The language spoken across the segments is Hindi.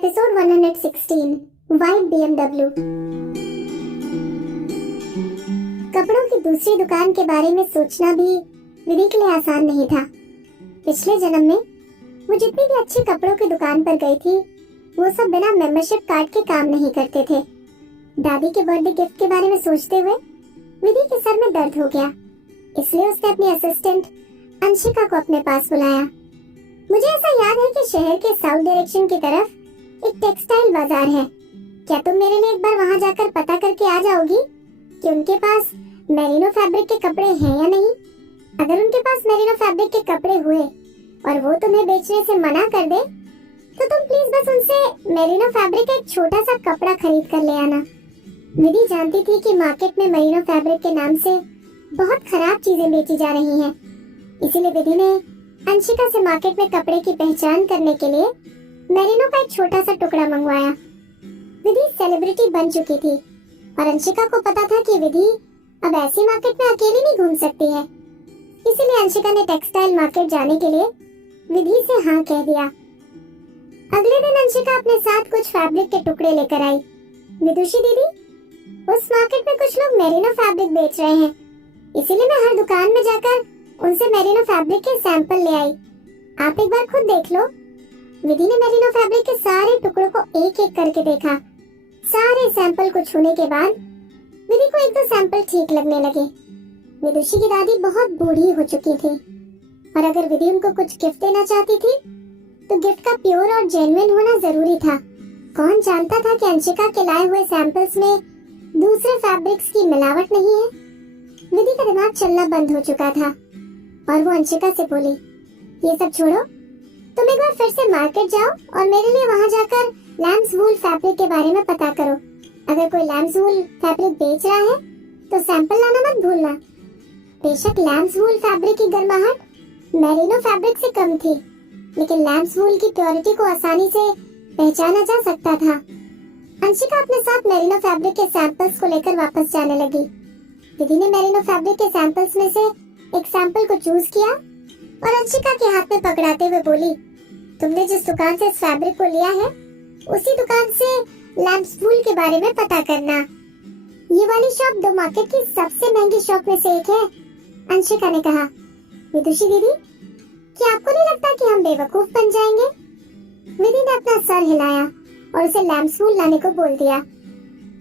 Episode 116 white BMW। कपड़ों की दूसरी दुकान के बारे में सोचना भी विधि के लिए आसान नहीं था। पिछले जन्म में वो जितनी भी अच्छी कपड़ों की दुकान पर गई थी, वो सब बिना मेंबरशिप कार्ड के काम नहीं करते थे। दादी के बर्थडे गिफ्ट के बारे में सोचते हुए विधि के सर में दर्द हो गया, इसलिए उसने अपनी असिस्टेंट अंशिका को अपने पास बुलाया। मुझे ऐसा याद है कि शहर के साउथ डायरेक्शन की तरफ एक टेक्सटाइल बाजार है। क्या तुम मेरे लिए एक बार वहाँ जाकर पता करके आ जाओगी कि उनके पास मेरिनो फैब्रिक के कपड़े हैं या नहीं? अगर उनके पास मेरिनो फैब्रिक के कपड़े हुए और वो तुम्हें बेचने से मना कर दे, तो तुम प्लीज बस उनसे मेरिनो फैब्रिक का एक छोटा सा कपड़ा खरीद कर ले आना। विधि जानती थी कि मार्केट में मेरिनो फैब्रिक के नाम से बहुत खराब चीजें बेची जा रही हैं। इसीलिए विधि ने अंशिका से मार्केट में कपड़े की पहचान करने के लिए मेरिनो का एक छोटा सा टुकड़ा मंगवाया। विधि सेलिब्रिटी बन चुकी थी और अंशिका को पता था कि विधि अब ऐसी मार्केट में अकेली नहीं घूम सकती है। इसीलिए अंशिका ने टेक्सटाइल मार्केट जाने के लिए विधि से हाँ कह दिया। अगले दिन अंशिका अपने साथ कुछ फैब्रिक के टुकड़े लेकर आई। विदुषी दीदी, उस मार्केट में कुछ लोग मेरिनो फैब्रिक बेच रहे हैं, इसीलिए मैं हर दुकान में जाकर उनसे मेरिनो फैब्रिक के सैंपल ले आई। आप एक बार खुद देख लो। विधि ने मेरिनो फैब्रिक के सारे टुकड़ों को एक एक करके देखा। सारे सैंपल को छूने के बाद विधि को एक दो सैंपल ठीक लगने लगे। विदुषी की दादी बहुत बूढ़ी हो चुकी थी और अगर विधि उनको कुछ गिफ्ट देना चाहती थी तो गिफ्ट का प्योर और जेन्युइन होना जरूरी था। कौन जानता था कि अंशिका के लाए हुए सैंपल्स में दूसरे फैब्रिक्स की मिलावट नहीं है। विधि का दिमाग चलना बंद हो चुका था और वो अंशिका से बोली, ये सब छोड़ो, तुम एक बार फिर से मार्केट जाओ और मेरे लिए वहाँ जाकर लैम्स वूल फैब्रिक के बारे में पता करो। अगर कोई लैम्स वूल फैब्रिक बेच रहा है तो सैंपल लाना मत भूलना। बेशक लैम्स वूल फैब्रिक की गर्माहट मेरिनो फैब्रिक से कम थी, लेकिन लैम्स वूल की प्योरिटी को आसानी से पहचाना जा सकता था। अंशिका अपने साथ मेरिनो फैब्रिक के सैंपल्स को लेकर वापस जाने लगी। विधि ने मेरिनो फैब्रिक के सैंपल्स में से एक सैंपल को चूज किया और अंशिका के हाथ में पकड़ाते हुए बोली, तुमने जिस दुकान से इस फैब्रिक को लिया है उसी दुकान से लैम्स वूल के बारे में पता करना। ये वाली शॉप दो मार्केट की सबसे महंगी शॉप में से एक है, अंशिका ने कहा। विदुषी दीदी, क्या आपको नहीं लगता कि हम बेवकूफ बन जाएंगे? विधि ने अपना सर हिलाया और उसे लैम्स वूल लाने को बोल दिया।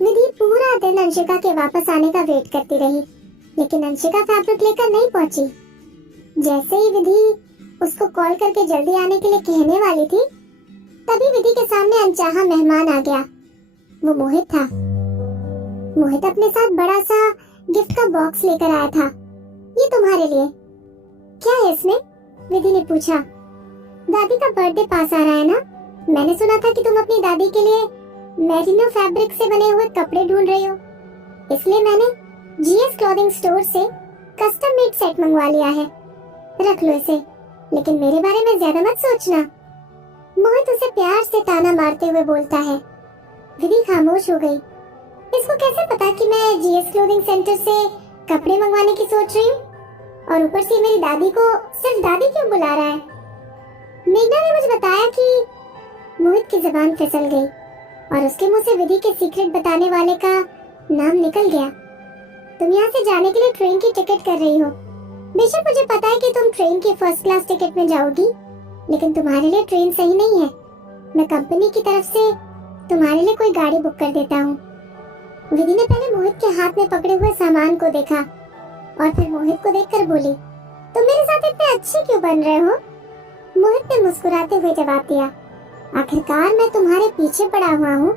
विधि पूरा दिन अंशिका के वापस आने का वेट करती रही, लेकिन अंशिका फैब्रिक लेकर नहीं पहुंची। जैसे ही विधि उसको कॉल करके जल्दी आने के लिए कहने वाली थी, तभी विधि के सामने अनचाहा मेहमान आ गया। वो मोहित था। मोहित अपने साथ बड़ा सा गिफ्ट का बॉक्स लेकर आया था। ये तुम्हारे लिए। क्या है इसमें? विधि ने पूछा। दादी का बर्थडे पास आ रहा है ना, मैंने सुना था कि तुम अपनी दादी के लिए मेरिनो फैब्रिक से बने हुए कपड़े ढूंढ रही हो, इसलिए मैंने जीएस क्लॉथिंग स्टोर से कस्टम मेड सेट मंगवा लिया है। रख लो इसे, लेकिन मेरे बारे में ज्यादा मत सोचना। मोहित उसे प्यार से ताना मारते हुए बोलता है। विधि खामोश हो गई। इसको कैसे पता कि मैं जीएस क्लोथिंग सेंटर से कपड़े मंगवाने की सोच रही हूँ? और ऊपर से मेरी दादी को सिर्फ दादी क्यों बुला रहा है? मेघना ने मुझे बताया कि मोहित की जुबान फिसल गई और उसके मुंह से विधि के सीक्रेट बताने वाले का नाम निकल गया। तुम यहाँ से जाने के लिए ट्रेन की टिकट कर रही हो। बेशक मुझे पता है कि तुम ट्रेन की फर्स्ट क्लास टिकट में जाओगी, लेकिन तुम्हारे लिए ट्रेन सही नहीं है। मैं कंपनी की तरफ से तुम्हारे लिए कोई गाड़ी बुक कर देता हूँ। विधि ने पहले मोहित के हाथ में पकड़े हुए सामान को देखा और फिर मोहित को देखकर बोली, तुम मेरे साथ इतने अच्छे क्यों बन रहे हो? मोहित ने मुस्कुराते हुए जवाब दिया, आखिरकार मैं तुम्हारे पीछे पड़ा हुआ हूँ।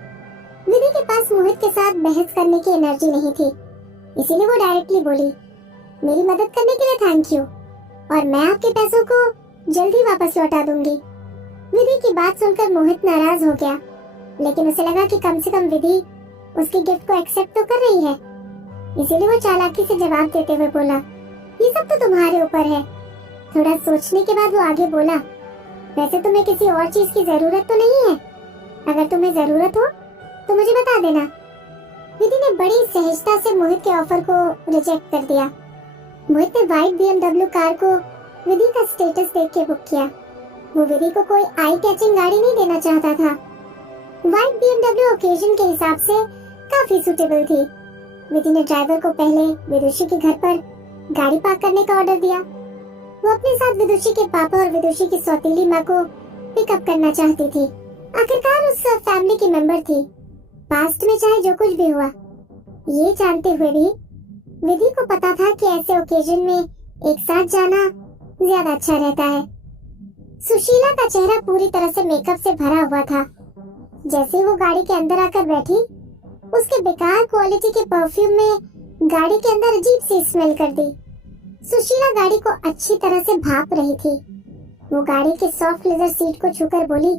विधि के पास मोहित के साथ बहस करने की एनर्जी नहीं थी, इसीलिए वो डायरेक्टली बोली, मेरी मदद करने के लिए थैंक यू, और मैं आपके पैसों को जल्दी वापस लौटा दूंगी। विधि की बात सुनकर मोहित नाराज हो गया, लेकिन उसे लगा कि कम से कम विधि उसके गिफ्ट को एक्सेप्ट तो कर रही है, इसीलिए वो चालाकी से जवाब देते हुए बोला, ये सब तो तुम्हारे ऊपर है। थोड़ा सोचने के बाद वो आगे बोला, वैसे तुम्हें किसी और चीज की जरूरत तो नहीं है? अगर तुम्हें जरूरत हो तो मुझे बता देना। विधि ने बड़ी सहजता से मोहित के ऑफर को रिजेक्ट कर दिया। मोहित ने वाइट BMW कार को विधि का स्टेटस देख के बुक किया। वो विधि को कोई आई कैचिंग गाड़ी नहीं देना चाहता था, व्हाइट BMW ओकेजन के हिसाब से काफी सूटेबल थी। विधि ने ड्राइवर को पहले विदुषी के घर पर गाड़ी पार्क करने का ऑर्डर दिया। वो अपने साथ विदुषी के पापा और विदुषी की सौतेली माँ को पिकअप करना चाहती थी। आखिरकार उस फैमिली की मेंबर थी, पास्ट में चाहे जो कुछ भी हुआ। ये जानते हुए भी विधि को पता था कि ऐसे ओकेजन में एक साथ जाना ज्यादा अच्छा रहता है। सुशीला का चेहरा पूरी तरह से मेकअप से भरा हुआ था। जैसे वो गाड़ी के अंदर आकर बैठी, उसके बेकार क्वालिटी के परफ्यूम में गाड़ी के अंदर अजीब सी स्मेल कर दी। सुशीला गाड़ी को अच्छी तरह से भाप रही थी। वो गाड़ी के सॉफ्ट लेदर सीट को छूकर बोली,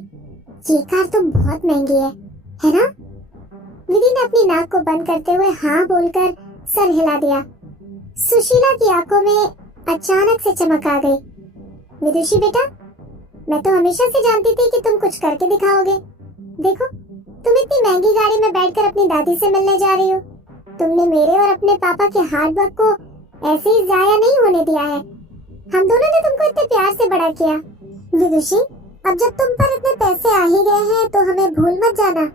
ये कार तो बहुत महंगी है ना? विधि ने अपनी नाक को बंद करते हुए हाँ बोलकर सर हिला दिया। सुशीला की आंखों में अचानक से चमक आ गई। विदुषी बेटा, मैं तो हमेशा से जानती थी कि तुम कुछ करके दिखाओगे। देखो, तुम इतनी महंगी गाड़ी में बैठकर अपनी दादी से मिलने जा रही हो। तुमने मेरे और अपने पापा के हार्ड वर्क को ऐसे ही जाया नहीं होने दिया है। हम दोनों ने तुमको इतने प्यार से बड़ा किया। विदुषी, अब जब तुम पर इतने पैसे आ ही गए हैं तो हमें भूल मत जाना।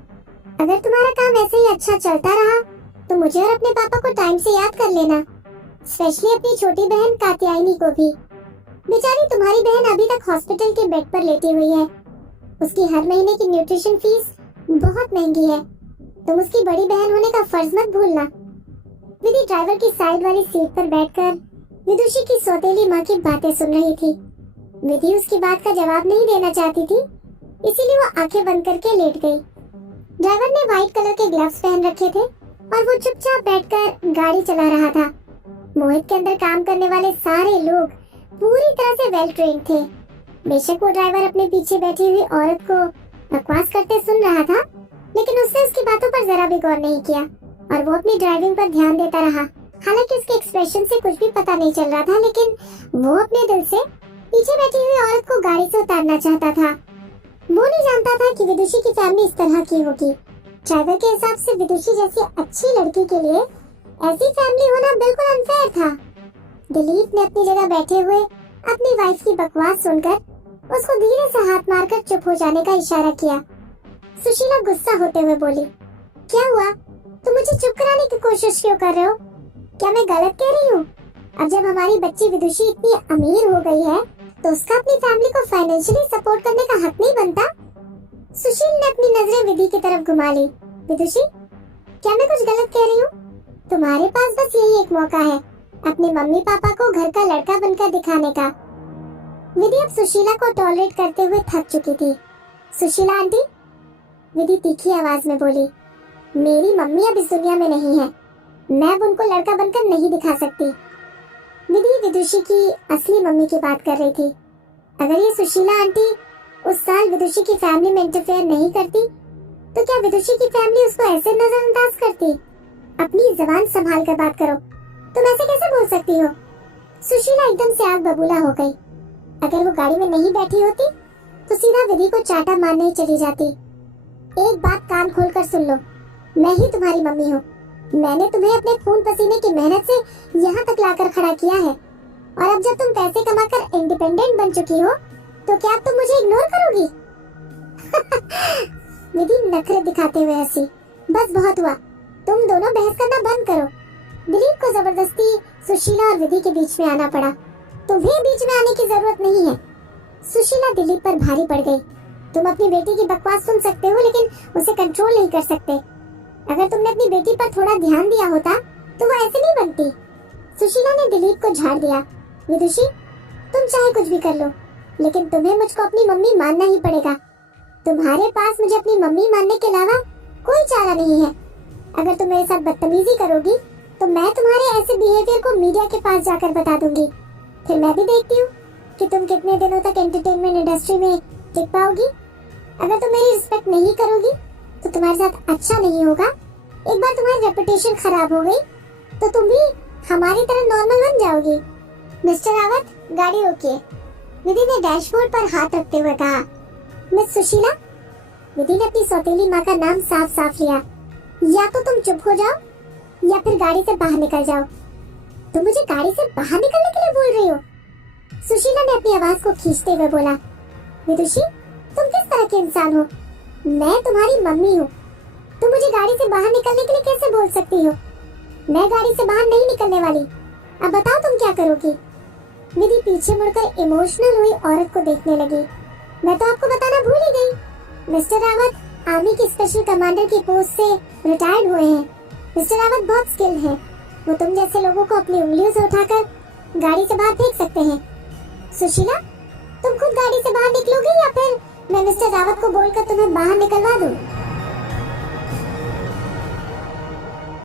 अगर तुम्हारा काम ऐसे ही अच्छा चलता रहा तो मुझे और अपने पापा को टाइम से याद कर लेना, स्पेशली अपनी छोटी बहन कात्यायनी को भी। बेचारी तुम्हारी बहन अभी तक हॉस्पिटल के बेड पर लेटी हुई है। उसकी हर महीने की न्यूट्रिशन फीस बहुत महंगी है। तुम उसकी बड़ी बहन होने का फर्ज मत भूलना। विधि ड्राइवर की साइड वाली सीट पर बैठकर विदुषी की सौतेली माँ की बातें सुन रही थी। विधि उसकी बात का जवाब नहीं देना चाहती थी, इसीलिए वो आंखें बंद करके लेट गई। ड्राइवर ने व्हाइट कलर के ग्लव्स पहन रखे थे और वो चुपचाप बैठकर गाड़ी चला रहा था। मोहित के अंदर काम करने वाले सारे लोग पूरी तरह से वेल ट्रेन्ड थे। बेशक वो ड्राइवर अपने पीछे बैठी हुई औरत को बकवास करते सुन रहा था, लेकिन उसने उसकी बातों पर जरा भी गौर नहीं किया और वो अपनी ड्राइविंग पर ध्यान देता रहा। हालांकि उसके एक्सप्रेशन से कुछ भी पता नहीं चल रहा था, लेकिन वो अपने दिल से पीछे बैठी हुई औरत को गाड़ी से उतारना चाहता था। वो नहीं जानता था कि विदुषी की फैमिली इस तरह की होगी। ड्राइवर के हिसाब से विदुषी जैसी अच्छी लड़की के लिए ऐसी फैमिली होना बिल्कुल अनफेयर था। दिलीप ने अपनी जगह बैठे हुए अपनी वाइफ की बकवास सुनकर उसको धीरे से हाथ मारकर चुप हो जाने का इशारा किया। सुशीला गुस्सा होते हुए बोली, क्या हुआ? तुम मुझे चुप कराने की कोशिश क्यों कर रहे हो? क्या मैं गलत कह रही हूँ? अब जब हमारी बच्ची विदुषी इतनी अमीर हो गई है तो उसका अपनी फैमिली को फाइनेंशियली सपोर्ट करने का हक नहीं बनता? सुशील ने अपनी नजरें विधि की तरफ घुमा ली। विदुषी, क्या मैं कुछ गलत कह रही हूँ? तुम्हारे पास बस यही एक मौका है अपने मम्मी पापा को घर का लड़का बनकर दिखाने का। विधि अब सुशीला को टॉलरेट करते हुए थक चुकी थी। सुशीला आंटी, विधि तीखी आवाज में बोली, मेरी मम्मी अब इस दुनिया में नहीं है। मैं अब उनको लड़का बनकर नहीं दिखा सकती। विधि विदुषी की असली मम्मी की बात कर रही थी। अगर ये सुशीला आंटी उस साल विदुषी की फैमिली में इंटरफेयर नहीं करती तो क्या विदुषी की फैमिली उसको ऐसे नजरअंदाज करती? अपनी जबान संभाल कर बात करो। तुम ऐसे कैसे बोल सकती हो? सुशीला एकदम से आग बबूला हो गई। अगर वो गाड़ी में नहीं बैठी होती तो सीधा विधि को चाटा मारने ही चली जाती। एक बात कान खोलकर सुन लो, मैं ही तुम्हारी मम्मी हूँ। मैंने तुम्हें अपने खून पसीने की मेहनत से यहाँ तक लाकर खड़ा किया है, और अब जब तुम पैसे कमाकर इंडिपेंडेंट बन चुकी हो तो क्या अब तुम मुझे इग्नोर करोगी? विधि नखरे दिखाते हुए हंसी। बस बहुत हुआ, तुम दोनों बहस करना बंद करो। दिलीप को जबरदस्ती सुशीला और विधि के बीच में आना पड़ा। तुम्हें बीच में आने की जरूरत नहीं है। सुशीला दिलीप पर भारी पड़ गई। तुम अपनी बेटी की बकवास सुन सकते हो लेकिन उसे कंट्रोल नहीं कर सकते। अगर तुमने अपनी बेटी पर थोड़ा ध्यान दिया होता तो वो ऐसे नहीं बनती। सुशीला ने दिलीप को झाड़ दिया। विदुषी, तुम चाहे कुछ भी कर लो, लेकिन तुम्हें मुझको अपनी मम्मी मानना ही पड़ेगा। तुम्हारे पास मुझे अपनी मम्मी मानने के अलावा कोई चारा नहीं है। अगर तुम मेरे साथ बदतमीजी करोगी तो मैं तुम्हारे ऐसे बिहेवियर को मीडिया के पास जाकर बता दूंगी। फिर मैं भी देखती हूँ कि तुम कितने दिनों तक एंटरटेनमेंट इंडस्ट्री में टिक पाओगी। अगर तुम मेरी रिस्पेक्ट नहीं करोगी तो तुम्हारे साथ अच्छा नहीं होगा। एक बार तुम्हारी रेपुटेशन खराब हो गई तो तुम भी हमारी तरह नॉर्मल बन जाओगी। मिस्टर रावत, गाड़ी रोकिए। विधि ने डैशबोर्ड पर हाथ रखते हुए कहा। मिस सुशीला, विधि ने अपनी सौतेली माँ का नाम साफ साफ लिया। या तो तुम चुप हो जाओ या फिर गाड़ी से बाहर निकल जाओ। तुम मुझे गाड़ी से बाहर निकलने के लिए बोल रही हो? सुशीला ने अपनी आवाज को खींचते हुए बोला। विदुषी, तुम किस तरह के इंसान हो? मैं तुम्हारी मम्मी हूँ, तुम मुझे गाड़ी से बाहर निकलने के लिए कैसे बोल सकती हो? मैं गाड़ी से बाहर नहीं निकलने वाली। अब बताओ तुम क्या करोगी? विधि पीछे मुड़कर इमोशनल हुई औरत को देखने लगी। मैं तो आपको बताना भूल ही गई। मिस्टर रावत आर्मी की स्पेशल कमांडर की पोस्ट से रिटायर्ड हुए हैं। मिस्टर रावत बहुत स्किल्ड हैं। वो तुम जैसे लोगों को अपनी उंगलियों से उठाकर गाड़ी से बाहर फेंक सकते हैं। सुशीला, तुम खुद गाड़ी से बाहर निकलोगी या फिर मैं मिस्टर रावत को बोलकर तुम्हें बाहर निकलवा दूं?